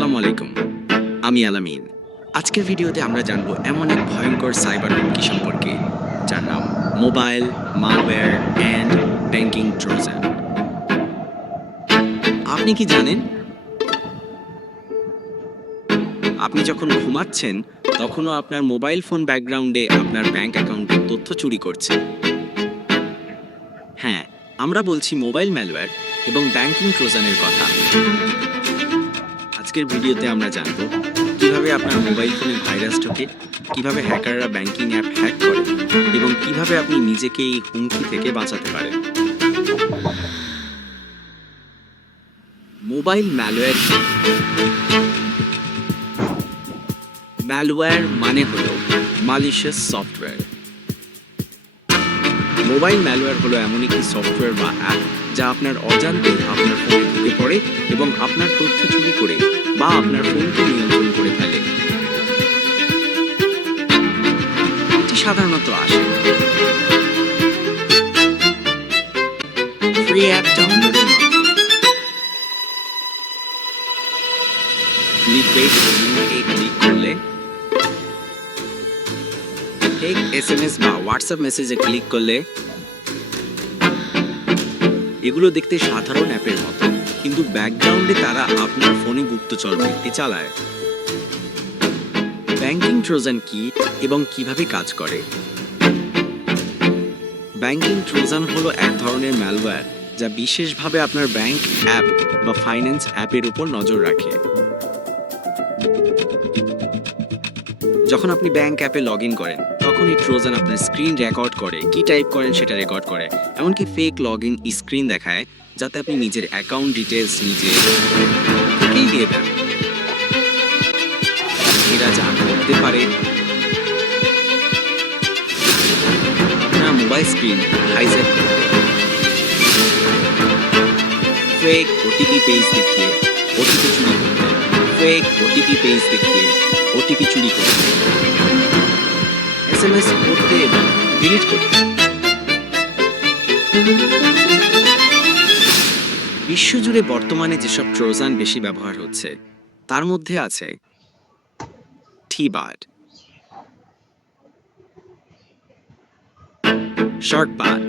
আসসালামু আলাইকুম। আমি আলামিন। আজকের ভিডিওতে আমরা জানব এমন এক ভয়ঙ্কর সাইবার হুমকি সম্পর্কে, যার নাম mobile, malware and banking Trojan. আপনি কি জানেন? আপনি যখন ঘুমাচ্ছেন, তখনও আপনার মোবাইল ফোন ব্যাকগ্রাউন্ডে আপনার ব্যাংক অ্যাকাউন্টের তথ্য চুরি করছে। হ্যাঁ আমরা বলছি মোবাইল ম্যালওয়্যার এবং ব্যাংকিং ট্রোজানের কথা। আজকের ভিডিওতে আমরা জানব কীভাবে আপনার মোবাইল ফোনে ভাইরাস ঢোকে, কীভাবে হ্যাকাররা ব্যাংকিং অ্যাপ হ্যাক করে এবং কীভাবে আপনি নিজেকে এই হুমকি থেকে বাঁচাতে পারেন। মোবাইল ম্যালওয়্যার ম্যালওয়্যার মানে হল মালিশিয়াস সফটওয়্যার মোবাইল ম্যালওয়্যার হলো এমন একটি সফটওয়্যার বা অ্যাপ যা আপনার অজান্তে আপনার ফোনে ঢুকে পড়ে এবং আপনার তথ্য চুরি করে বা আপনার ফোনকে নিয়ন্ত্রণ করে ফেলে। সাধারণত আসে। ফ্রি বা হোয়াটসঅ্যাপ মেসেজে ক্লিক করলে এগুলো দেখতে সাধারণ অ্যাপের মতো, কিন্তু ব্যাকগ্রাউন্ডে তারা আপনার ফোনে গুপ্তচর বৃত্তি চালায়। ব্যাংকিং ট্রোজান কি এবং কীভাবে কাজ করে? ব্যাংকিং ট্রোজান হলো এক ধরনের ম্যালওয়্যার যা বিশেষভাবে আপনার ব্যাংক অ্যাপ বা ফাইন্যান্স অ্যাপের উপর নজর রাখে। যখন আপনি ব্যাংক অ্যাপে লগ ইন করেন তখন এই ট্রোজান আপনার স্ক্রিন রেকর্ড করে। কি টাইপ করেন সেটা রেকর্ড করে। এমনকি ফেক লগ ইন স্ক্রিন দেখায়, যাতে আপনি নিজের অ্যাকাউন্ট ডিটেলস নিজে দিয়ে দেন। এরা যা করতে পারে। আপনার mobile screen hijack fake OTP page দেখিয়ে ওটিপি চুরি করতে। ফেক ওটিপি পেজ দেখিয়ে ওটিপি চুরি করতে। এসএমএস করতে ডিলিট করতে। বিশ্বজুড়ে বর্তমানে যেসব ট্রোজান বেশি ব্যবহার হচ্ছে, তার মধ্যে আছে ঠিবার্ড শার্কবার্ড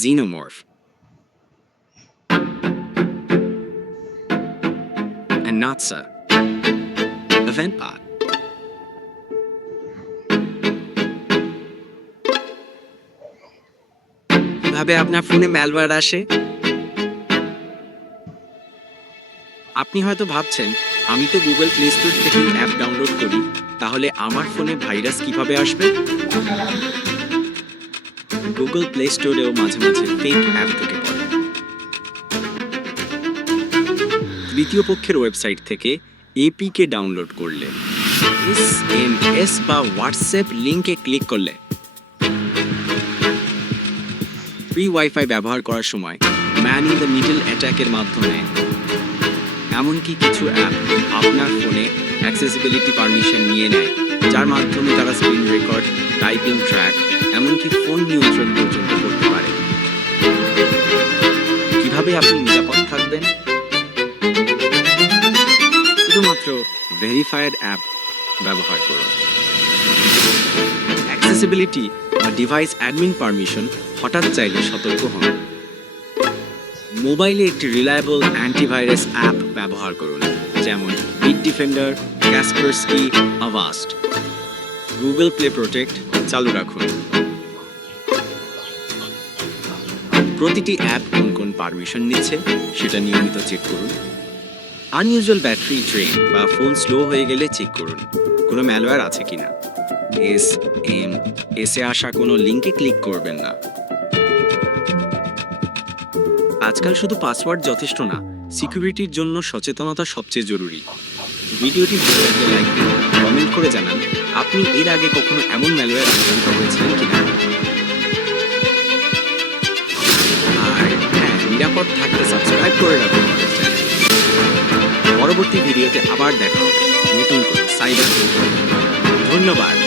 xenomorph, and Natsa. EventBot. কীভাবে আপনার ফোনে ম্যালওয়্যার আসে? আপনি হয়তো ভাবছেন, আমি তো গুগল প্লে স্টোর থেকে অ্যাপ ডাউনলোড করি, তাহলে আমার ফোনে ভাইরাস কীভাবে আসবে? গুগল প্লে স্টোরেও মাঝে মাঝে ফেক অ্যাপ ঢুকে পড়ে। তৃতীয় পক্ষের ওয়েবসাইট থেকে এপিকে ডাউনলোড করলে। এস এম এস বা হোয়াটসঅ্যাপ লিঙ্কে ক্লিক করলে। ফ্রি ওয়াইফাই ব্যবহার করার সময় ম্যান ইন দ্য মিডল অ্যাটাকের মাধ্যমে। এমনকি কিছু অ্যাপ আপনার ফোনে অ্যাক্সেসিবিলিটি পারমিশন নিয়ে নেয়, যার মাধ্যমে তারা স্ক্রিন রেকর্ড টাইপিং ট্র্যাক এমনকি ফোন নিয়ন্ত্রণ পর্যন্ত করতে পারে। কীভাবে আপনি নিরাপদ থাকবেন? শুধুমাত্র ভেরিফাইড অ্যাপ ব্যবহার করুন। অ্যাক্সেসিবিলিটি বা ডিভাইস অ্যাডমিন পারমিশন হঠাৎ চাইলে সতর্ক হন। মোবাইলে একটি রিলায়েবল অ্যান্টিভাইরাস অ্যাপ ব্যবহার করুন, যেমন Bitdefender Kaspersky Avast Google play protect চালু রাখুন। প্রতিটি অ্যাপ কোন কোন পারমিশন নিচ্ছে সেটা নিয়মিত চেক করুন। আনইউজুয়াল ব্যাটারি ড্রেন বা ফোন স্লো হয়ে গেলে চেক করুন। কোনো ম্যালওয়্যার আছে কিনা? এস এম এসে আসা কোনো লিঙ্কে ক্লিক করবেন না। আজকাল শুধু পাসওয়ার্ড যথেষ্ট না সিকিউরিটির জন্য সচেতনতা সবচেয়ে জরুরি। ভিডিওটি লাইক দিন কমেন্ট করে জানান, আপনি এর আগে কখনো এমন ম্যালওয়্যার আক্রান্ত হয়েছিলেন কিনা? আর হ্যাঁ নিরাপদ থাকতে সাবস্ক্রাইব করে রাখুন। পরবর্তী ভিডিওতে আবার দেখা হবে। নতুন করে সাইবার ধন্যবাদ।